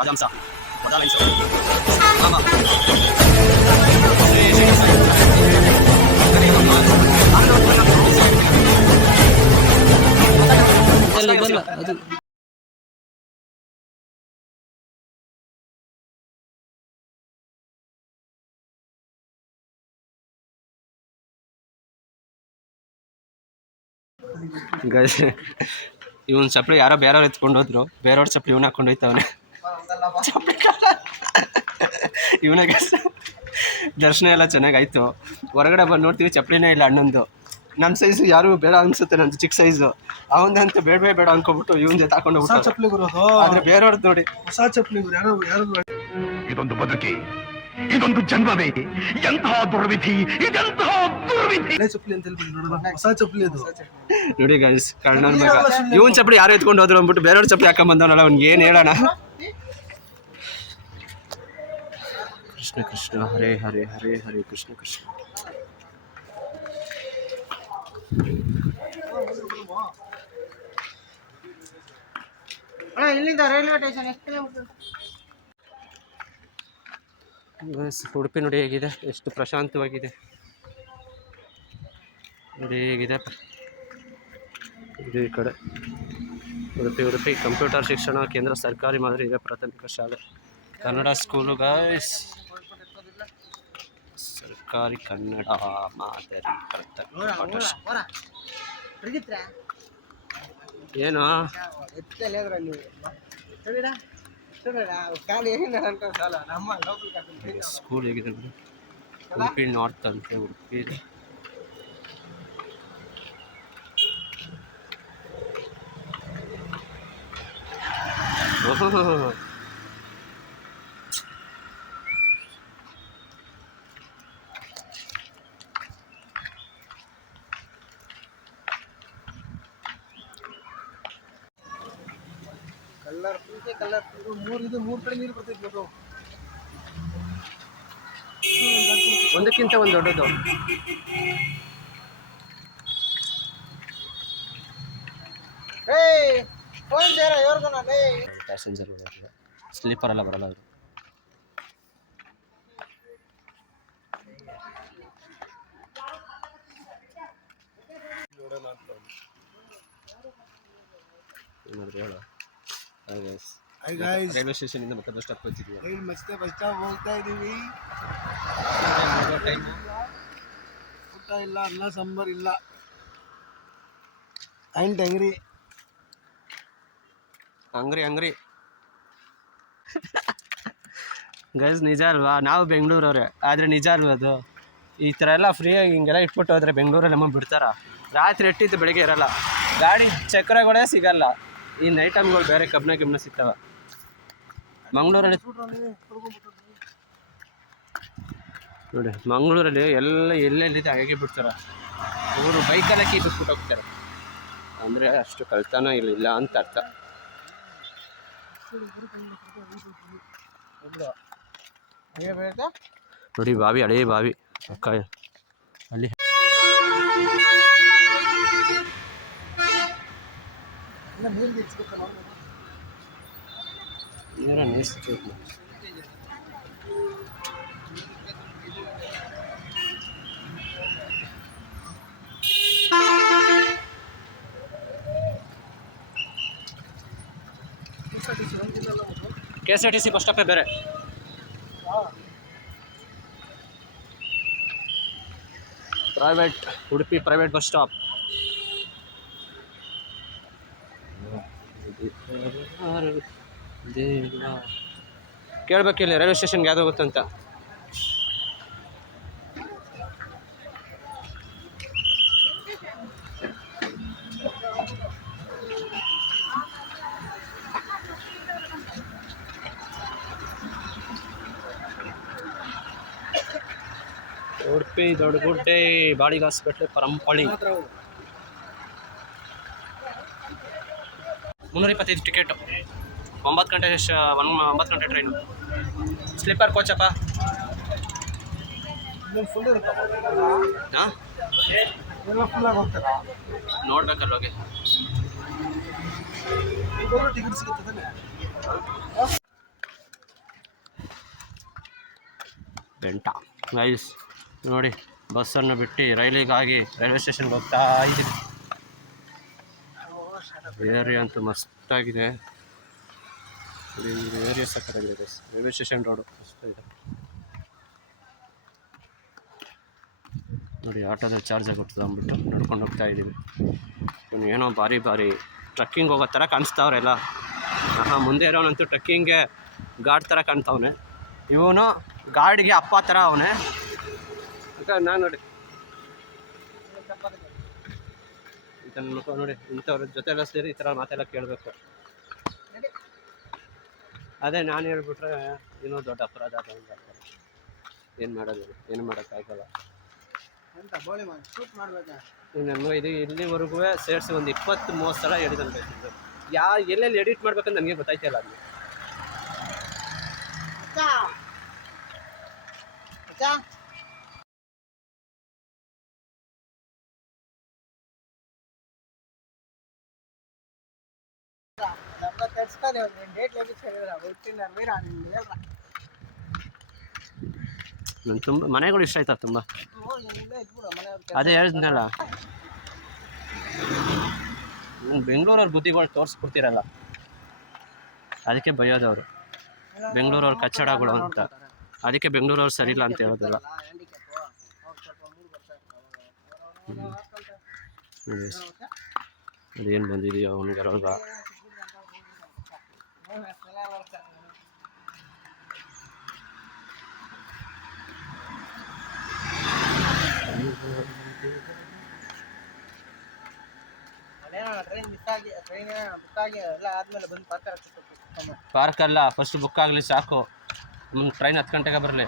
ರಾಜಹಂಸ ಮೊದಲ ಅದು ಇವನ್ ಚಪ್ಪಲಿ ಯಾರೋ ಬೇರೆಯವ್ರು ಎತ್ಕೊಂಡು ಹೋದ್ರು, ಬೇರೆಯವ್ರ ಚಪ್ಪಲಿ ಇವನ್ ಹಾಕೊಂಡು ಹೋಯ್ತವನೆ. ಇವನ ದರ್ಶನ ಎಲ್ಲ ಚೆನ್ನಾಗಾಯ್ತು. ಹೊರಗಡೆ ಬಂದು ನೋಡ್ತೀವಿ ಚಪ್ಪಲಿನೇ ಇಲ್ಲ ಅಣ್ಣಂದು. ನನ್ನ ಸೈಜು ಯಾರು ಬೇಡ ಅನ್ಸುತ್ತೆ, ನಂದು ಚಿಕ್ಕ ಸೈಜು. ಅವಂದಂತೂ ಬೇಡ ಅನ್ಕೊಬಿಟ್ಟು ಇವನ್ ಜೊತೆ ಹಾಕೊಂಡು ಹೊಸ ಚಪ್ಪಲಿ ಬರೋದು. ಆದ್ರೆ ಬೇರೆಯವ್ರದ್ದು ನೋಡಿ ಹೊಸ ಚಪ್ಪಲಿ ಯಾರು ಇದೊಂದು ಬದುಕಿ, ಇದೊಂದು ಜನ್ಮವೇ, ಎಂತಹ ದುರ್ವಿಧಿ, ಇದೆಂತಹ ದುರ್ವಿಧಿ. ಚಪ್ಪಲಿ ಅಂತ ಹೇಳ್ಬಿಟ್ಟು ನೋಡೋಣ, ಹೊಸ ಚಪ್ಪಲಿ ಅದು ನೋಡಿ ಗೈಸ್. ಕಳ್ಳನ ಮಗ ಇವನ್ ಚಪ್ಪಲಿ ಯಾರು ಎತ್ಕೊಂಡು ಹೋದ್ರು ಅಂದ್ಬಿಟ್ಟು ಬೇರೆಯವ್ರ ಚಪ್ಪಲಿ ಹಾಕೊಂಡ್ ಬಂದವನಲ್ಲ, ಅವ್ನಿಗೆ ಏನ್ ಹೇಳೋಣ. ಕೃಷ್ಣ ಕೃಷ್ಣ ಹರೇ ಹರೇ ಹರೇ ಹರೇ ಕೃಷ್ಣ ಕೃಷ್ಣ. ಇಲ್ಲಿಂದ ರೈಲ್ವೆ ಸ್ಟೇಷನ್ ಎಷ್ಟು ಕಿಲೋಮೀಟರ್? ಉಡುಪಿ ನೋಡಿ ಹೇಗಿದೆ, ಎಷ್ಟು ಪ್ರಶಾಂತವಾಗಿದೆ ನೋಡಿ ಹೇಗಿದೆ. ಇದು ಈ ಕಡೆ ಉಡುಪಿ ಕಂಪ್ಯೂಟರ್ ಶಿಕ್ಷಣ ಕೇಂದ್ರ ಸರ್ಕಾರಿ ಮಾದರಿ ಹಿರಿಯ ಪ್ರಾಥಮಿಕ ಶಾಲೆ ಕನ್ನಡ ಸ್ಕೂಲು ಗೈಸ್. ಸರ್ಕಾರಿ ಕನ್ನಡ ಮಾದರಿ ಏನು ಸ್ಕೂಲ್ ಹೇಗಿದೆ ಉಡುಪಿ ನಾರ್ತ್ ಅಂತೆ. ಉಡುಪಿ ಮೂರು ಕಡೆ ನೀರು ಬರ್ತೈತೆ ನೋಡು. ಒಂದಕ್ಕಿಂತ ಒಂದು ದೊಡ್ಡದು. ಪ್ಯಾಸೆಂಜರ್ ಸ್ಲೀಪರ್ ಎಲ್ಲ ಬರಲ್ಲ ಅದು. ರೈಲ್ವೆ ಸ್ಟೇಷನ್ ಇಂದ ಮತ್ತೆ ಬಸ್ ಸ್ಟಾಪ್ ಹೋಗ್ತಿದ್ವಿ. ಬಸ್ ಸ್ಟಾಪ್ ಹೋಗ್ತಾ ಇದೀವಿ. ಊಟ ಇಲ್ಲ, ಅನ್ನ ಸಾಂಬಾರ್ ಇಲ್ಲ, ಆ್ಯಂಡ್ ಅಂಗ್ರಿ ಗೈಸ್. ನಿಜ ಅಲ್ವಾ? ನಾವು ಬೆಂಗಳೂರವ್ರೆ, ಆದರೆ ನಿಜ ಅಲ್ವಾ ಅದು? ಈ ಥರ ಎಲ್ಲ ಫ್ರೀಯಾಗಿ ಹಿಂಗೆಲ್ಲ ಇಟ್ಬಿಟ್ಟು ಹೋದ್ರೆ ಬೆಂಗಳೂರಲ್ಲಿ ನಮಗೆ ಬಿಡ್ತಾರ? ರಾತ್ರಿ ಎಟ್ಟಿದ್ದು ಬೆಳಿಗ್ಗೆ ಇರಲ್ಲ, ಗಾಡಿ ಚಕ್ರಗಳೇ ಸಿಗಲ್ಲ. ಈ ನೈಟ್ ಟೈಮ್ಗಳು ಬೇರೆ ಕಬ್ನ ಸಿಗ್ತಾವ. ಮಂಗಳೂರಲ್ಲಿ ನೋಡಿ, ಮಂಗಳೂರಲ್ಲಿ ಎಲ್ಲೆಲ್ಲಿದೆ ಹಾಗೆ ಬಿಡ್ತಾರೆ. ಅವರು ಬೈಕಲ್ಲೇ ಕೀ ಬಿಟ್ಬಿಟ್ಟು ಹೋಗ್ತಾರೆ. ಅಂದರೆ ಅಷ್ಟು ಕಳ್ತನ ಇಲ್ಲ ಅಂತ ಅರ್ಥ. ನೋಡಿ ಬಾವಿ, ಹಳೇ ಬಾವಿ ಅಕ್ಕ ಅಲ್ಲಿ. KSRTC ಬಸ್ ಸ್ಟಾಪೇ ಬೇರೆ. Private Udupi private bus stop. ಕೇಳಬೇಕಿಲ್ಲ ರೈಲ್ವೆ ಸ್ಟೇಷನ್ಗೆ ಯಾವ್ದು ಗೊತ್ತಂತ. ಉಡುಪಿ ದೊಡ್ಡಗುಡ್ಡೆ ಬಾಡಿಗೆ ಹಾಸ್ಪಿಟ್ಲ್ ಪರಂಪಳಿ 325 ಟಿಕೆಟು. 9 ಗಂಟೆ 9 ಗಂಟೆ ಟ್ರೈನು. ಸ್ಲೀಪರ್ ಕೋಚಪ್ಪ. ಹಾಂ ನೋಡ್ಬೇಕಲ್ಲ ಹೋಗಿ. ಬೆಂಟ ಗೈಸ್ ನೋಡಿ, ಬಸ್ಸನ್ನು ಬಿಟ್ಟು ರೈಲಿಗಾಗಿ ರೈಲ್ವೆ ಸ್ಟೇಷನ್ಗೆ ಹೋಗ್ತಾ ಇದ್ದೀವಿ. ಏರಿಯಾ ಅಂತೂ ಮಸ್ತಾಗಿದೆ, ಏರಿಯಾ ಸಕ್ಕತ್ತಾಗಿದೆ ಗೈಸ್. ರೈಲ್ವೆ ಸ್ಟೇಷನ್ ರೋಡು ಮಸ್ತಾಗಿದೆ ನೋಡಿ. ಆಟೋದ ಚಾರ್ಜ್ ಆಗುತ್ತದೆ ಅಂದ್ಬಿಟ್ಟು ನಡ್ಕೊಂಡು ಹೋಗ್ತಾ ಇದ್ದೀವಿ. ಇನ್ನು ಏನೋ ಭಾರಿ ಟ್ರಕ್ಕಿಂಗ್ ಹೋಗೋ ಥರ ಕಾಣಿಸ್ತಾವ್ರೆಲ್ಲ. ಮುಂದೆ ಇರೋನಂತೂ ಟ್ರಕ್ಕಿಂಗ್ಗೆ ಗಾಡ್ ಥರ ಕಾಣ್ತಾವನೆ, ಇವನು ಗಾಡಿಗೆ ಅಪ್ಪ ಥರ ಅವನೇ. ನಾನು ನೋಡಿ ನೋಡಿ, ಇಂಥವ್ರ ಜೊತೆಲ್ಲ ಸೇರಿ ಈ ಥರ ಮಾತೆಲ್ಲ ಕೇಳಬೇಕು. ಅದೇ ನಾನು ಹೇಳ್ಬಿಟ್ರೆ ಏನೋ ದೊಡ್ಡ ಅಪರಾಧ ಆಗ್ತಾರೆ. ಏನು ಮಾಡೋದು, ಏನು ಮಾಡೋಕ್ಕಾಗಲ್ಲ. ನಮ್ಮ ಇದು ಇಲ್ಲಿವರೆಗೂ ಸೇರಿಸಿ ಒಂದು 20-30 ಸಲ ಎಡಿಟ್ ಅನ್ಬೇಕು. ಎಲ್ಲೆಲ್ಲಿ ಎಡಿಟ್ ಮಾಡ್ಬೇಕಂತ ನನಗೆ ಗೊತ್ತಾಯ್ತಿಲ್ಲ. ಅದು ನಂಗೆ ತುಂಬ ಮನೆಗಳು ಇಷ್ಟ ಆಯ್ತಾ ತುಂಬ. ಅದೇ ಹೇಳಿದ್ನಲ್ಲ, ಬೆಂಗಳೂರವ್ರ ಬುದ್ಧಿಗಳು ತೋರಿಸ್ಬಿಡ್ತೀರಲ್ಲ, ಅದಕ್ಕೆ ಬೈಯೋದವರು. ಬೆಂಗಳೂರವ್ರ ಕಚ್ಚಡಗಳು ಅಂತ, ಅದಕ್ಕೆ ಬೆಂಗಳೂರವ್ರು ಸರಿ ಇಲ್ಲ ಅಂತ ಹೇಳೋದಿಲ್ಲ. ಅದೇನು ಬಂದಿದೆಯೋ ಅವನಿಗೆರೋಗ. ಪಾರ್ಕ್ ಅಲ್ಲ, ಫಸ್ಟ್ ಬುಕ್ ಆಗಲಿ ಸಾಕು. ಟ್ರೈನ್ 10 ಗಂಟೆಗೆ ಬರಲಿ.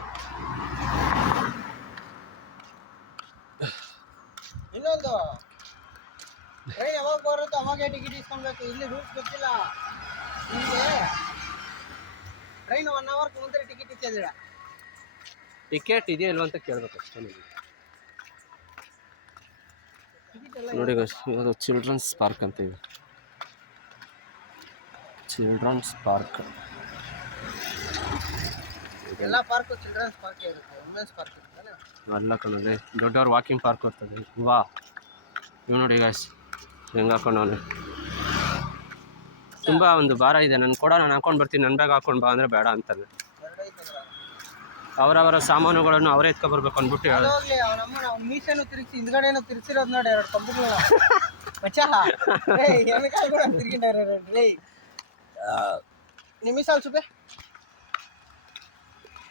ಇನ್ನೊಂದು ಟ್ರೈನ್ ಯಾವಾಗ ಬರುತ್ತೋ ಅವಾಗೇ ಟಿಕೆಟ್ ಇಸ್ಕೊಬೇಕು. ಇಲ್ಲಿ ರೂಲ್ಸ್ ಗೊತ್ತಿಲ್ಲ ನಿಮಗೆ. ಟ್ರೈನ್ 1 ಅವರ್ ಮುಂದೆ ಟಿಕೆಟ್ ಇಟ್ಟಿದ್ದೀರ. ಟಿಕೆಟ್ ಇದೆಯಾ ಇಲ್ವ ಅಂತ ಕೇಳಬೇಕು ಅಷ್ಟೇ. ನೋಡಿ ಇವಾಗ ಚಿಲ್ಡ್ರನ್ಸ್ ಪಾರ್ಕ್ ಅಂತ ಇದೆ. ಚಿಲ್ಡ್ರನ್ಸ್ ಪಾರ್ಕ್ ಎಲ್ಲ ಪಾರ್ಕು ಚಿಲ್ಡ್ರನ್ಸ್ ಪಾರ್ಕ್ ಇರುತ್ತೆ, ವುಮೆನ್ಸ್ ಪಾರ್ಕ್ ಇರುತ್ತೆ ಎಲ್ಲ ಕಣ್ಣಲ್ಲಿ. ದೊಡ್ಡವ್ರು ವಾಕಿಂಗ್ ಪಾರ್ಕ್ ಬರ್ತದೆ. ವಾ, ಇವ್ ನೋಡಿ ಗಾಯ್ಸ್ ಹೆಂಗೆ ಹಾಕೊಂಡವನು. ತುಂಬ ಒಂದು ಭಾರ ಇದೆ, ನಾನು ಕೂಡ ನಾನು ಹಾಕೊಂಡು ಬರ್ತೀನಿ, ನನ್ನ ಬ್ಯಾಗ್ ಹಾಕೊಂಡು ಬಾ ಅಂದರೆ ಬೇಡ ಅಂತಾನೆ. ಅವರವರ ಸಾಮಾನುಗಳನ್ನು ಅವರೇ ಎತ್ಕೊಬರ್ಬೇಕು ಅಂದ್ಬಿಟ್ಟು ಹೇಳಿ. ಮೀಸನ್ನು ತಿರುಗಿಸಿ ಹಿಂದ್ಗಡೆನೂ ತಿರ್ಸಿರೋದು ನೋಡಿ, 2 ಕಂಬಗಳು ಮಚ್ಚಾ ತಿರ್ಗಿಂಡ್ರಿ ನಿಮ್ಮ ಮೀಸಲ್ ಸುಬೆ.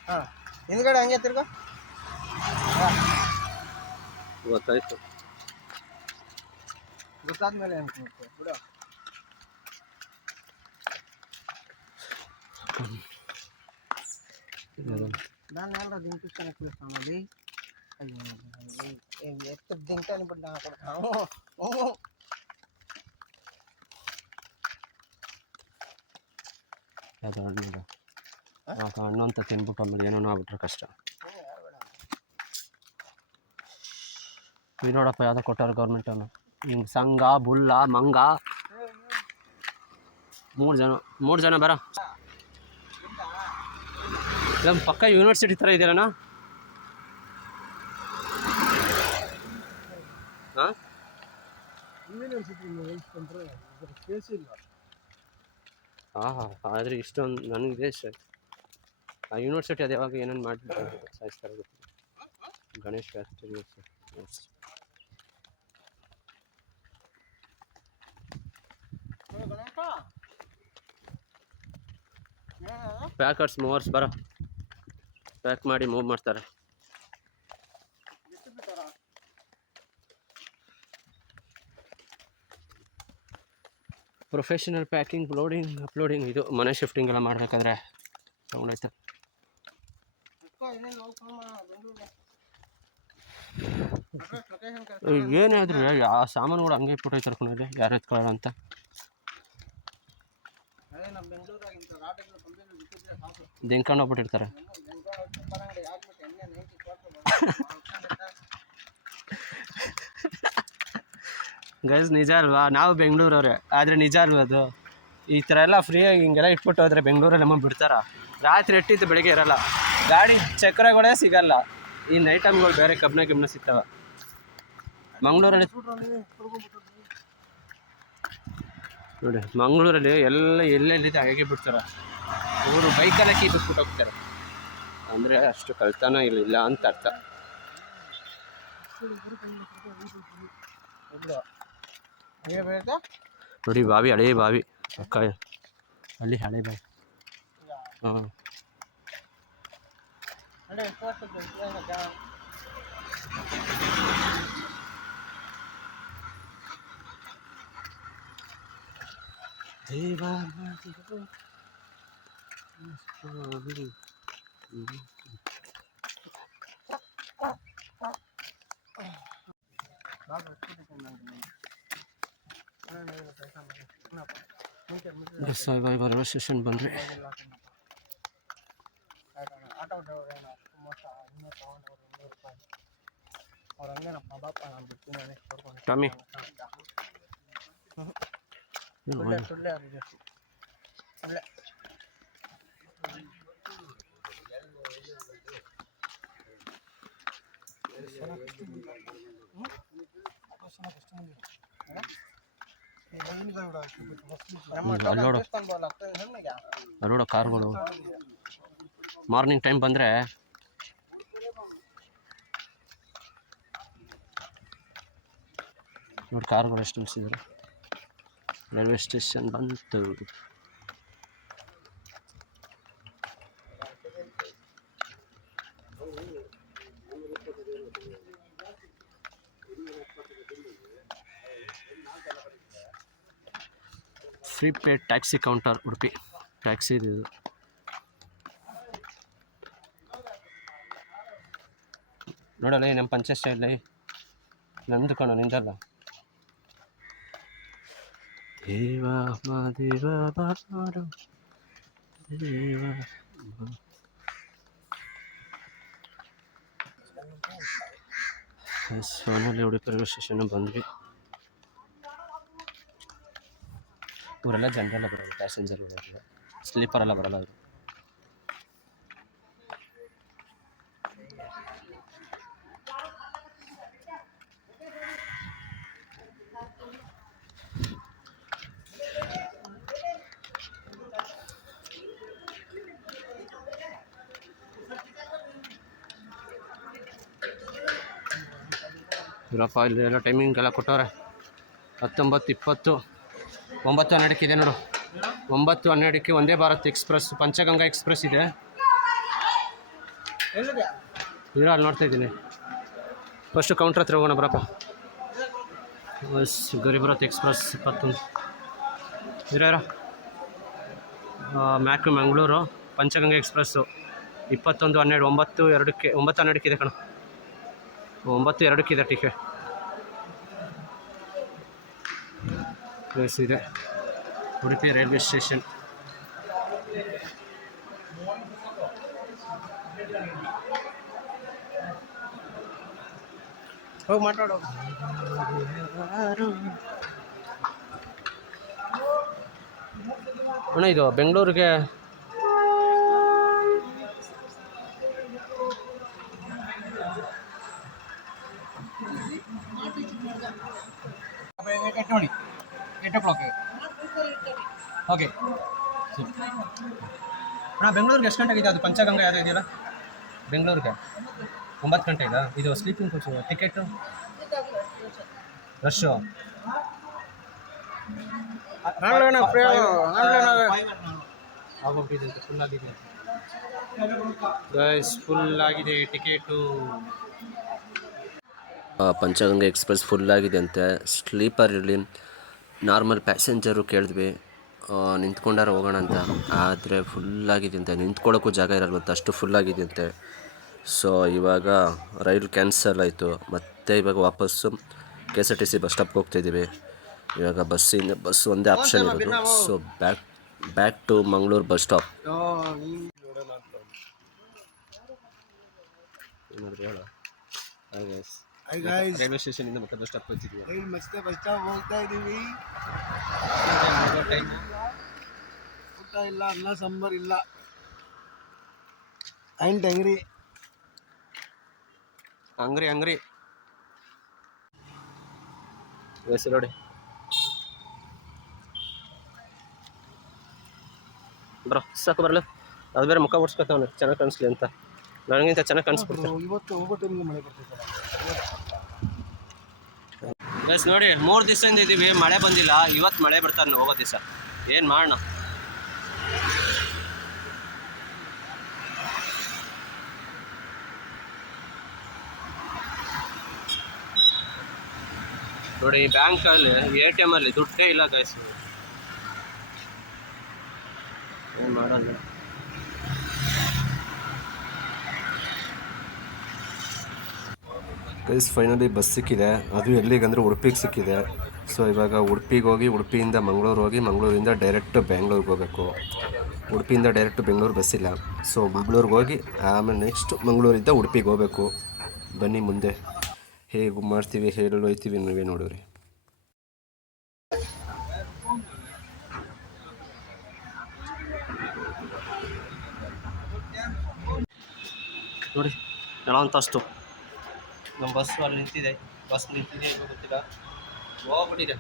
ಹಾಂ, ಹಿಂದ್ಗಡೆ ಹಂಗೆ ತಿರ್ಗೋ. ಗೊತ್ತಾಯ್ತು, ಗೊತ್ತಾದ್ಮೇಲೆ ಅನ್ಕೊಳ್ತೆ ಬಿಡು. ನಾನು ಎಲ್ಲ ದಿಂಕಿಸ್ತಾನೆ ಕುಳಿಸ್ತಾನಲ್ಲಿ. ಎಷ್ಟು ದಿಂಕಾನೆ ಬಿಟ್ಟು ನಾನು ಕೊಡ್ತಾನು. ಅದು ಹಣ್ಣು ಹಣ್ಣು ಅಂತ ತಿನ್ಬಿಟ್ಟು ಆಮೇಲೆ ಏನೋ ಆಗ್ಬಿಟ್ರೆ ಕಷ್ಟ. ಇದು ನೋಡಪ್ಪ ಯಾವುದೋ ಕೊಟ್ಟಾರ ಗೌರ್ಮೆಂಟನ್ನು. ಹಿಂಗೆ ಸಂಘ ಬುಲ್ಲ ಮಂಗ 3 ಜನ ಬರ. ನಮ್ಮ ಪಕ್ಕ ಯೂನಿವರ್ಸಿಟಿ ಥರ ಇದೆಯಲ್ಲಣ್ಣ. ಹಾಂ, ಹಾಂ ಆದರೆ ಇಷ್ಟೊಂದು ನನಗೆ ಸರ್ ಆ ಯೂನಿವರ್ಸಿಟಿ ಅದು ಯಾವಾಗ ಏನೇನು ಮಾಡಿಬಿಟ್ಟು ಸಾಯಿಸ್ತಾರೆ ಗೊತ್ತಿಲ್ಲ. ಗಣೇಶ್ ಫ್ಯಾಕ್ಟರಿ ಪ್ಯಾಕರ್ಸ್ ಮೂವರ್ಸ್ ಬರ ಪ್ಯಾಕ್ ಮಾಡಿ ಮೂವ್ ಮಾಡ್ತಾರೆ. Professional packing, loading, uploading. ಇದು ಮನೆ ಶಿಫ್ಟಿಂಗ್ ಎಲ್ಲ ಮಾಡಬೇಕಾದ್ರೆ ತೊಗೊಂಡಾಯ್ತು. ಏನೇ ಆದರೂ ಆ ಸಾಮಾನುಗಳು ಹಂಗೆ ಇಟ್ಬಿಟ್ಟು ತರ್ಕೊಂಡಿದೆ, ಯಾರು ಎತ್ಕೊಳ್ಳೋಣ ಅಂತ. ದಿಂಕೊಂಡು ಹೋಗ್ಬಿಟ್ಟಿರ್ತಾರೆ. ಗೈಸ್ ನಿಜ ಅಲ್ವಾ, ನಾವು ಬೆಂಗಳೂರವ್ರೆ ಆದರೆ ನಿಜ ಅಲ್ವಾ ಅದು. ಈ ಥರ ಎಲ್ಲ ಫ್ರೀಯಾಗಿ ಹಿಂಗೆಲ್ಲ ಇಟ್ಬಿಟ್ಟು ಹೋದರೆ ಬೆಂಗಳೂರಲ್ಲಿ ನಮಗೆ ಬಿಡ್ತಾರ? ರಾತ್ರಿ ಎಟ್ಟಿದ್ದು ಬೆಳಗ್ಗೆ ಇರಲ್ಲ, ಗಾಡಿ ಚಕ್ರಗಳೇ ಸಿಗಲ್ಲ. ಈ ನೈಟ್ ಟೈಮ್ಗಳು ಬೇರೆ ಕಬ್ಬನ ಸಿಗ್ತವೆ ಮಂಗಳೂರಲ್ಲಿ. ನೋಡಿ ಮಂಗಳೂರಲ್ಲಿ ಎಲ್ಲೆಲ್ಲಿದೆ ಹಾಗೆ ಬಿಡ್ತಾರೆ. ಅವರು ಬೈಕಲ್ಲೇ ಕೀ ಬಿಟ್ಬಿಟ್ಟು ಹೋಗ್ತಾರೆ. ಅಂದರೆ ಅಷ್ಟು ಕಳ್ತನ ಇಲ್ಲ ಅಂತ ಅರ್ಥ. ನೋಡಿ ಬಾವಿ, ಹಳೇ ಬಾವಿ ಅಕ್ಕ, ಅಲ್ಲಿ ಹಳೆ ಬಾವಿ. ಹಾಂ ಸಾಯಿಬಾಬಾ ರೈಲ್ವೆ ಸ್ಟೇಷನ್ ಬಂದರೆ ಟಾಮಿ ಅಲ್ಲೋಡ ಕಾರ್ಗಳು ಮಾರ್ನಿಂಗ್ ಟೈಮ್ ಬಂದರೆ ನೋಡಿ ಕಾರ್ಗಳು ಎಷ್ಟು ನಿಲ್ಸಿದ್ದಾರೆ. ರೈಲ್ವೆ ಸ್ಟೇಷನ್ ಬಂತು. Free paid taxi counter Udupi. Taxi ಇದು. ನೋಡಲ್ಲ ನಮ್ಮ ಪಂಚಾಯತ್ ನಂದು ಕಣೋ, ನಿಂದಲ್ಲ. ದೇವ ದೇವ ಬಾರು ದೇವ. ಫೈನಲಿ ಉಡುಪಿ ರೈಲ್ವೆ ಸ್ಟೇಷನ್ ಬಂದ್ವಿ. ಇವರೆಲ್ಲ ಜನರೆಲ್ಲ ಬರೋದು, ಪ್ಯಾಸೆಂಜರ್ ಬರೋದಿಲ್ಲ, ಸ್ಲೀಪರ್ ಎಲ್ಲ ಬರೋಲ್ಲ ಅವರು. ಇವರಪ್ಪ ಇಲ್ಲಿ ಎಲ್ಲ ಟೈಮಿಂಗ್ ಎಲ್ಲ ಕೊಟ್ಟವ್ರೆ. 19, 20, 9, 12 ಇದೆ ನೋಡು. 9, 12 ವಂದೇ ಭಾರತ್ ಎಕ್ಸ್ಪ್ರೆಸ್, ಪಂಚಗಂಗಾ ಎಕ್ಸ್ಪ್ರೆಸ್ ಇದೆ. ಇರೋ ಅಲ್ಲಿ ನೋಡ್ತಾ ಇದ್ದೀನಿ. ಫಸ್ಟು ಕೌಂಟ್ರ್ ಹತ್ರ ಹೋಗೋಣ ಬರಪ್ಪ. ಗರೀಬ್ ರಥ್ ಎಕ್ಸ್ಪ್ರೆಸ್ 21 ಇರೋ. ಮ್ಯಾಕ್ ಮಂಗಳೂರು ಪಂಚಗಂಗಾ ಎಕ್ಸ್ಪ್ರೆಸ್ಸು 21, 12, 9, 12 ಇದೆ ಕಣ. 9, 2 ಇದೆ ಟಿಕೆಟ್. ಪ್ಲೇಸ್ ಇದೆ ಉಡುಪಿ ರೈಲ್ವೆ ಸ್ಟೇಷನ್. ಹೋಗಿ ಮಾತಾಡೋ. ಅಣ್ಣ ಇದು ಬೆಂಗಳೂರಿಗೆ ನೋಡಿ 8 o'clock. ಓಕೆ ಅಣ್ಣ ಬೆಂಗಳೂರಿಗೆ ಎಷ್ಟು ಗಂಟೆಗೆ ಇದೆ ಅದು ಪಂಚಗಂಗಾ ಯಾವುದೋ ಇದೆಯಲ್ಲ ಬೆಂಗಳೂರಿಗೆ? 9 ಗಂಟೆ ಇದೆ. ಇದು ಸ್ಲೀಪಿಂಗ್ ಕೋಚ್ ಟಿಕೆಟು ರಶ್ಶು ಆಗೋಗ್ಬಿಟ್ಟಿದೆ, ಫುಲ್ ಆಗಿದೆ ಗೈಸ್, ಫುಲ್ ಆಗಿದೆ ಟಿಕೆಟು. ಪಂಚಗಂಗಾ ಎಕ್ಸ್ಪ್ರೆಸ್ ಫುಲ್ ಆಗಿದೆ ಅಂತೆ. ಸ್ಲೀಪರ್ ಇರಲಿ, ನಾರ್ಮಲ್ ಪ್ಯಾಸೆಂಜರು ಕೇಳಿದ್ವಿ ನಿಂತ್ಕೊಂಡಾರ ಹೋಗೋಣ ಅಂತ, ಆದರೆ ಫುಲ್ಲಾಗಿದೆ ಅಂತೆ. ನಿಂತ್ಕೊಳ್ಳೋಕ್ಕೂ ಜಾಗ ಇರಲ್ವಂತೆ, ಅಷ್ಟು ಫುಲ್ಲಾಗಿದೆ ಅಂತೆ. ಸೊ ಇವಾಗ ರೈಲ್ ಕ್ಯಾನ್ಸಲ್ ಆಯಿತು. ಮತ್ತು ಇವಾಗ ವಾಪಸ್ಸು KSRTC ಬಸ್ ಸ್ಟಾಪ್ಗೆ ಹೋಗ್ತಾಯಿದ್ದೀವಿ. ಇವಾಗ ಬಸ್ ಒಂದೇ ಆಪ್ಷನ್ ಇರೋದು. So back to Mangaluru bus stop. Railway ಸ್ಟೇಷನಿಂದ ಮತ್ತೆ ಬಸ್ ಸ್ಟಾಪ್ ಹೋಗ್ತಿದ್ವಿ. ಬಸ್ ಸ್ಟಾಪ್ ಹೋಗ್ತಾ ಇದ್ದೀವಿ. ಊಟ ಇಲ್ಲ, ಅನ್ನ ಸಾಂಬಾರ್ ಇಲ್ಲ. ಐಂಟ್ ಅಂಗ್ರಿ. ಹಂಗ್ರಿ ಹೆಸರು ನೋಡಿ ಬ್ರೋ, ಸಾಕು ಬರಲ್ಲ. ಅದು ಬೇರೆ ಮುಖ ಓಡಿಸ್ಕೊತಾವನೆ ಚೆನ್ನಾಗಿ ಕಾಣಿಸ್ಲಿ ಅಂತ. ನನಗಿಂತ ಚೆನ್ನಾಗಿ ಕಾಣಿಸ್ಬಿಡ್ತಾರೆ. ಇವತ್ತು ಹೋಗೋ ಟೈಮಿಗೆ ಮಳೆ ಬರ್ತೈತೆ. ಬಸ್ ನೋಡಿ, 3 ದಿವಸದಿಂದ ಇದ್ದೀವಿ, ಮಳೆ ಬಂದಿಲ್ಲ. ಇವತ್ತು ಮಳೆ ಬರ್ತಾರೆ ಹೋಗೋ ದಿವಸ. ಏನು ಮಾಡೋಣ? ನೋಡಿ, ಬ್ಯಾಂಕಲ್ಲಿ ATM ಅಲ್ಲಿ ದುಡ್ಡೇ ಇಲ್ಲ ಗೈಸ್. ಏನು ಮಾಡೋದು? ಗೈಸ್ ಫೈನಲಿ ಬಸ್ ಸಿಕ್ಕಿದೆ. ಅದು ಎಲ್ಲಿಗಂದರೆ ಉಡುಪಿಗೆ ಸಿಕ್ಕಿದೆ. ಸೊ ಇವಾಗ ಉಡುಪಿಗೆ ಹೋಗಿ, ಉಡುಪಿಯಿಂದ ಮಂಗಳೂರು ಹೋಗಿ, ಮಂಗಳೂರಿಂದ ಡೈರೆಕ್ಟ್ ಬೆಂಗಳೂರಿಗೆ ಹೋಗಬೇಕು. ಉಡುಪಿಯಿಂದ ಡೈರೆಕ್ಟ್ ಬೆಂಗಳೂರು ಬಸ್ ಇಲ್ಲ. ಸೊ ಮಂಗಳೂರಿಗೆ ಹೋಗಿ ಆಮೇಲೆ ನೆಕ್ಸ್ಟ್ ಮಂಗಳೂರಿಂದ ಉಡುಪಿಗೆ ಹೋಗಬೇಕು. ಬನ್ನಿ ಮುಂದೆ ಹೇಗೆ ಮಾಡ್ತೀವಿ, ಹೇಳಿ ಹೋಯ್ತೀವಿ ನೀವೇ ನೋಡಿರಿ. ನೋಡಿ ಎಲ್ಲ ಅಂತಷ್ಟು ನಮ್ಮ ಬಸ್ಸು ಅಲ್ಲಿ ನಿಂತಿದೆ. ಬಸ್ ನಿಂತಿದೆ ಏನು ಗೊತ್ತಿಲ್ಲ, ಹೋಗ್ಬಿಟ್ಟಿದೆ.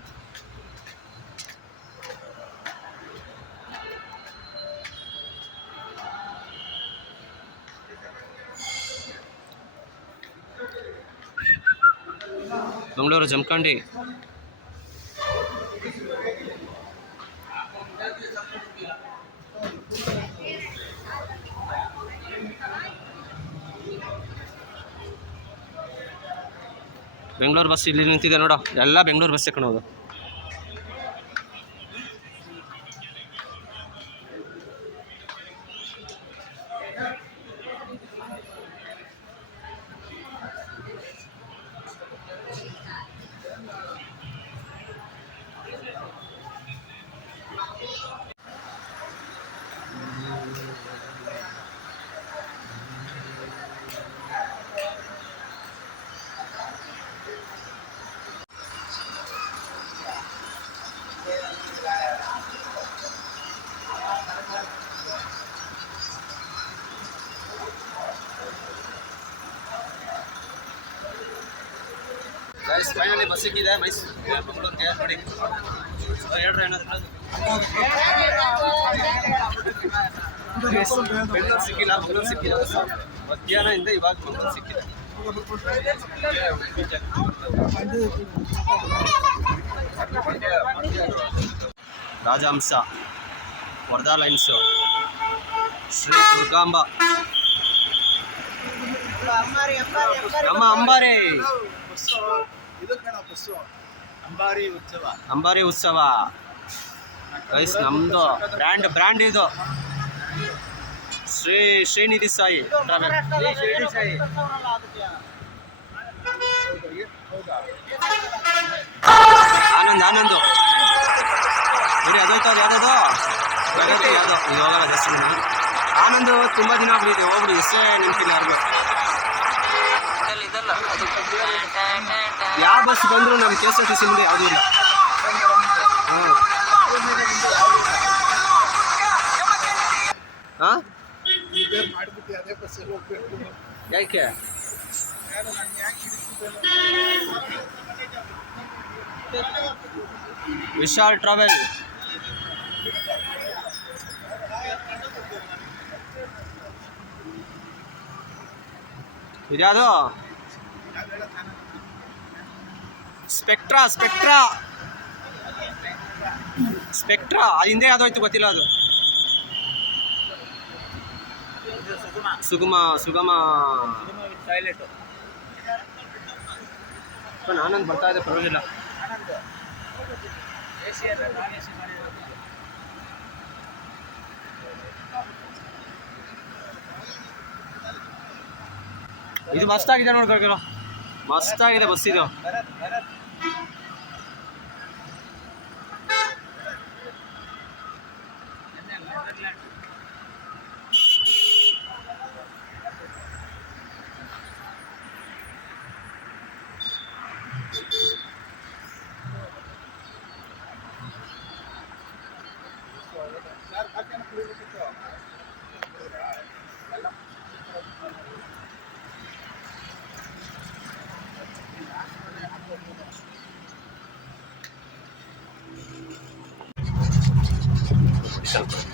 ಮಂಗಳೂರು ಜಮಖಂಡಿ. ಬೆಂಗಳೂರು ಬಸ್ ಇಲ್ಲಿ ನಿಂತಿದೆ ನೋಡು, ಎಲ್ಲ ಬೆಂಗಳೂರು ಬಸ್ಸೇ ಕಾಣೋದು. ಫೈನಲಿ ಬಸ್ ಸಿಕ್ಕಿದೆ ಮೈಸೂರು ಮಂಗಳೂರಿಗೆ. ನೋಡಿ ಹೇಳ್ರಿ ಏನಾದ್ರು. ಬೆಂಗಳೂರು ಸಿಕ್ಕಿಲ್ಲ, ಮಂಗಳೂರು ಸಿಕ್ಕಿಲ್ಲ. ಮಧ್ಯಾಹ್ನದಿಂದ ಇವಾಗ ಮಂಗಳೂರು ಸಿಕ್ಕಿದೆ. ರಾಜಹಂಸ, ವರ್ಧಾ ಲೈನ್ಸು, ಶ್ರೀ ದುರ್ಗಾಂಬ, ನಮ್ಮ ಅಂಬಾರಿ ಅಂಬಾರಿ ಉತ್ಸವ ಗೈಸ್. ನಮ್ದು ಬ್ರ್ಯಾಂಡ್ ಇದು ಶ್ರೀನಿಧಿ ಸಾಯಿ ಟ್ರಾವೆಲ್. ಆನಂದ್ ನೋಡಿ, ಅದೋಯ್ತು. ಅದು ಯಾವುದೋ ಇದು ಹೋಗಲ್ಲ ಜಾಸ್ತಿ. ಆನಂದ್ ತುಂಬ ದಿನ ಆಗ್ಬಿಟ್ಟಿದೆ, ಹೋಗ್ಬಿಡಿ. ಎಷ್ಟೇ ನಿಂತಿಲ್ಲ ಯಾರಿಗೂ. ಯಾವ ಬಸ್ ಬಂದರೂ ನಮ್ಮ KSRTC ಮುಂದೆ ಯಾವುದೂ ಇಲ್ಲ. ಹಾಂ ಯಾಕೆ? ವಿಶಾಲ್ ಟ್ರಾವೆಲ್. ಇದ್ಯಾವುದು? ಸ್ಪೆಕ್ಟ್ರಾ. ಅದು ಹಿಂದೆ ಯಾವುದೋಯ್ತು ಗೊತ್ತಿಲ್ಲ. ಅದು ಸುಗಮ ಆನಂದ್ ಬರ್ತಾ ಇದೆ, ಪರವಾಗಿಲ್ಲ. ಇದು ಮಸ್ತಾಗಿದೆ ನೋಡ್ಕೊಳ್ಕೋ, ಮಸ್ತಾಗಿದೆ ಬಸ್ ಇದು.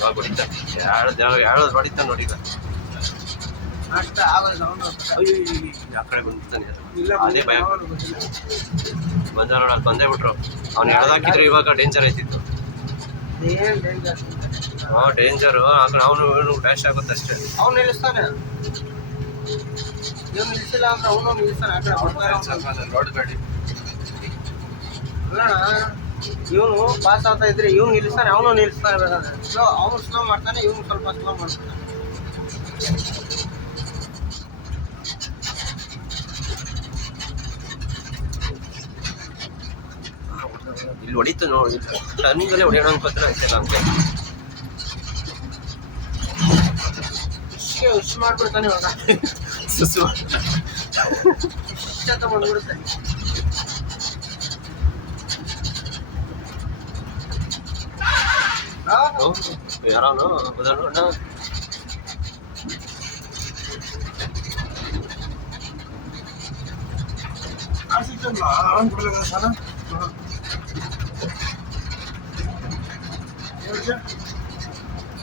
ಇವಾಗ ಹೊಡಿತ ಯಾವ್ದು ಹೊಡಿತ ನೋಡಿ ಈಗ ಅಷ್ಟ ಆಗೋದು ಅವನು ಆ ಕಡೆ ಬಂದ್ಬಿಡ್ತಾನೆ ಇಲ್ಲ ಅದೇ ಭಯ ಬಂದ ನೋಡಕ್ ಬಂದೇ ಬಿಟ್ರು ಅವ್ನು ಹಿಡ್ದಾಕಿದ್ರೆ ಇವಾಗ ಡೇಂಜರ್ ಆಯ್ತಿತ್ತು ಏನ್ ಡೇಂಜರ್ ಡೇಂಜರು ಅವನು ಡ್ಯಾಶ್ ಆಗುತ್ತೆ ಅಷ್ಟೇ ಅವ್ನು ನಿಲ್ಲಿಸ್ತಾನೆ ಇವ್ನು ನಿಲ್ಸಿಲ್ಲ ಅಂದ್ರೆ ಅವನು ನಿಲ್ಲಿಸ್ತಾನೆ ಆ ಕಡೆ ಬರ್ತಾರೆ ನೋಡ್ಬೇಡಿ ಅಲ್ಲಣ್ಣ ಇವನು ಪಾಸ್ ಆಗ್ತಾ ಇದ್ರೆ ಇವ್ನು ನಿಲ್ಲಿಸ್ತಾನೆ ಅವನು ನಿಲ್ಲಿಸ್ತಾನೆ ಬೇಕಾದ್ರೆ ಅವನು ಸ್ಲೋ ಮಾಡ್ತಾನೆ ಇವನು ಸ್ವಲ್ಪ ಸ್ಲೋ ಮಾಡ್ತಾನೆ ಇಲ್ಲಿ ಹೊಡಿತು ನೋಡಿ ಟರ್ನಿಂಗಲ್ಲೇ ಹೊಡೆಯೋಣ ಅನ್ಕೋತಾರೆ ಅಂತೆಲ್ಲ ಹಂಗೆ ಹುಷ್ ಮಾಡ್ಬಿಡ್ತಾನೆ ಇವಾಗ ಸುಸು ಇಷ್ಟ ತಗೊಂಡ್ಬಿಡುತ್ತೆ ಯಾರವನು ಉದಾಹರಣೆ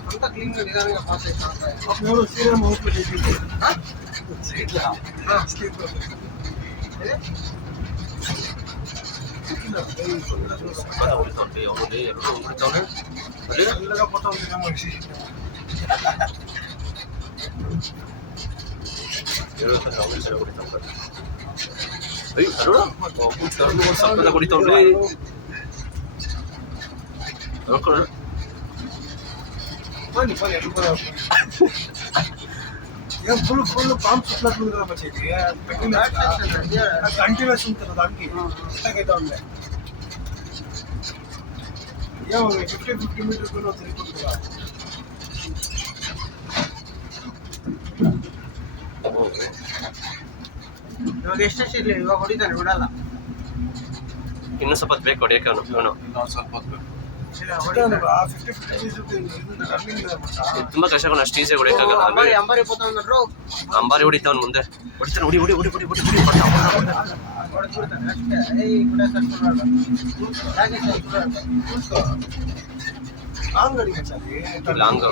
ಅಂತ ಕ್ಲೀನ್ ನಿಧಾನ ಪಾಸ್ ಆಯ್ತು ಹೊಡಿತಾವ್ರಿ ಫುಲ್ ಪಾಂಪ್ ಸುತ್ತಲ ಮಚ್ಚಿ ಕಂಟಿನ್ಯೂಸ್ ఉంటుంది దానికి ఇట్లాగైతే ఉండే ఏమో 50 మీటర్స్ కూడా తిరుగుతుందా ಇವಾಗ ಎಷ್ಟೆಷ್ಟು ಇರಲಿ ಇವಾಗ ಹೊಡಿತಾನೆ ಬಿಡಲ್ಲ ಇನ್ನೂ ಸ್ವಲ್ಪ ಬೇಕು ಹೊಡಿಯಕ್ಕೆ ಅವನು ತುಂಬಾ ಕಷ್ಟ ಅಷ್ಟು ಈಸಿಯಾಗಿ ಹೊಡಿಯಕ್ಕಾಗಲ್ಲ ಅಂಬಾರಿ ಇಪ್ಪತ್ತೊಂದು ಅಂಬಾರಿ ಹೊಡಿತಾವ್ ಮುಂದೆ ಹೊಡಿತಾನೆ ಹೊಡಿ ಹೊಡೆದ್ಬಿಡ್ತಾನೆ ಅಷ್ಟೇ ಏಯ್ ಕೂಡ ಲಾಂಗ್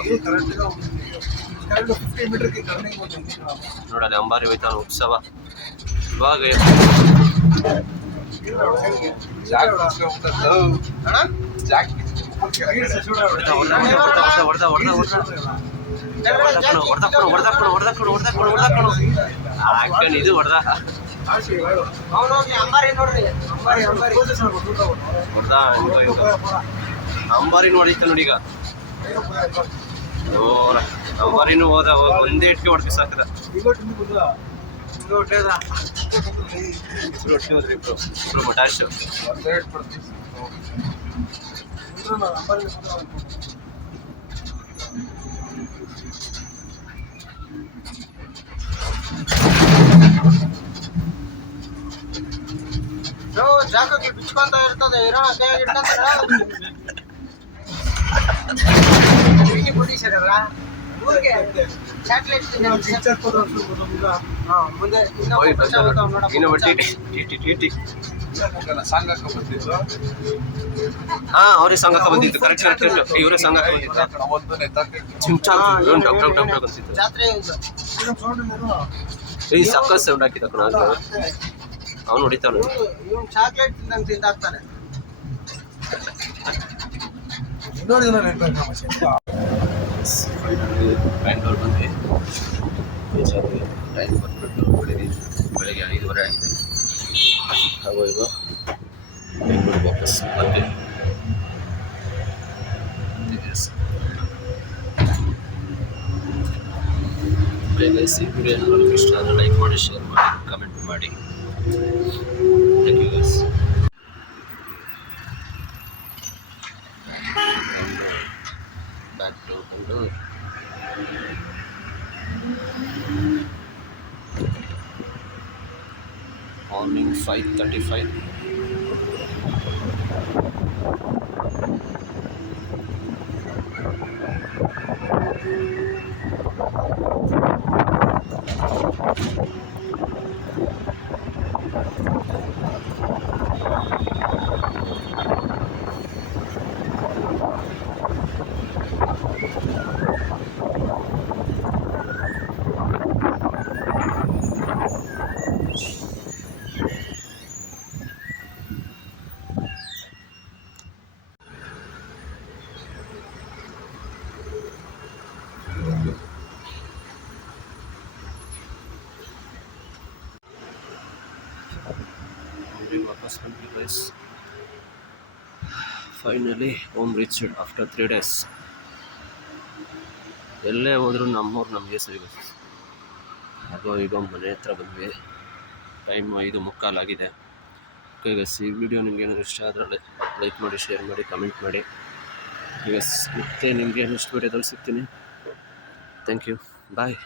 కరెక్ట్ 50 మీటర్ కి టర్నింగ్ ఉంటుంది ನೋಡಲ್ಲಿ ಅಂಬಾರಿ ಹೋಯ್ತಾನ ಉತ್ಸವ ಇವಾಗ ಇದು ಹೊಡೆದ ಅಂಬಾರಿ ನೋಡ್ರಿ ಅಂಬಾರಿ ನೋಡಿತ್ತು ನೋಡಿ ಈಗ ಅಂಬಾರಿನೂ ಹೋದ ಒಂದೇ ಇಟ್ಕೆ ಹೊಡೆದು ಸಾಕದ ಇಬ್ರು ಮಟಾಶ್ ಜಾಗಕ್ಕೆ ಬಿಚ್ಕೊಂತ ಇರ್ತದೆ ಇರೋ ಕೈಯಾಗಿ ಇಟ್ಕೊಂತಾರ ಊರಿಗೆ ಚಾಕ್ಲೇಟ್ ಮುಂದೆ ಅವ್ರಿಗೆ ಸಂಘ ಬಂದಿತ್ತು ಕರೆಕ್ಟ್ ಇವರೇ ಸಂಘ ಜಾತ್ರೆ ಈ ಸಕ್ಕ ಸೌಂಡ್ ಹಾಕಿದ ಅವನು ಹೊಡಿತಾನ ಇವನು ಚಾಕ್ಲೇಟ್ ತಿಂದಂಗೆ ತಿಂದಾಕ್ತಾನೆ ಬ್ಯಾಂಗ್ಳೂರ್ ಬಂದ್ವಿ ಟೈಮ್ ಬಂದ್ಬಿಟ್ಟು ಬೆಳಿಗ್ಗೆ 5:30 ಆಗಿದೆ ಹಾಗೂ ಈಗ ಬೆಂಗಳೂರು ವಾಪಸ್ ಬಂದ್ವಿ ಗೈಸ್ ಈ ವಿಡಿಯೋ ನಿಮಗೆ ಇಷ್ಟ ಆದರೆ ಲೈಕ್ ಮಾಡಿ ಶೇರ್ ಮಾಡಿ ಕಮೆಂಟ್ ಮಾಡಿ thank you guys back to Bangalore. Morning 5:35. Was guys. Finally home reached after 3 days. ಎಲ್ಲೇ ಹೋದರೂ ನಮ್ಮವ್ರು ನಮಗೆ ಸಿಗುತ್ತೆ. ಹಾಗೋ ಈಗ ಮನೆ ಹತ್ರ ಬಂದ್ವಿ. ಟೈಮ್ 5:45 ಆಗಿದೆ. ಓಕೆ ಗೈಸ್, ಈ ವಿಡಿಯೋ ನಿಮ್ಗೆ ಏನಾದ್ರು ಇಷ್ಟ ಆದರೆ ಲೈಕ್ ಮಾಡಿ, ಶೇರ್ ಮಾಡಿ, ಕಮೆಂಟ್ ಮಾಡಿ. ಈಗ ಮತ್ತೆ ನಿಮಗೆ ನೆಕ್ಸ್ಟ್ ವಿಡಿಯೋದಲ್ಲಿ ಸಿಗ್ತೀನಿ. Thank you, bye.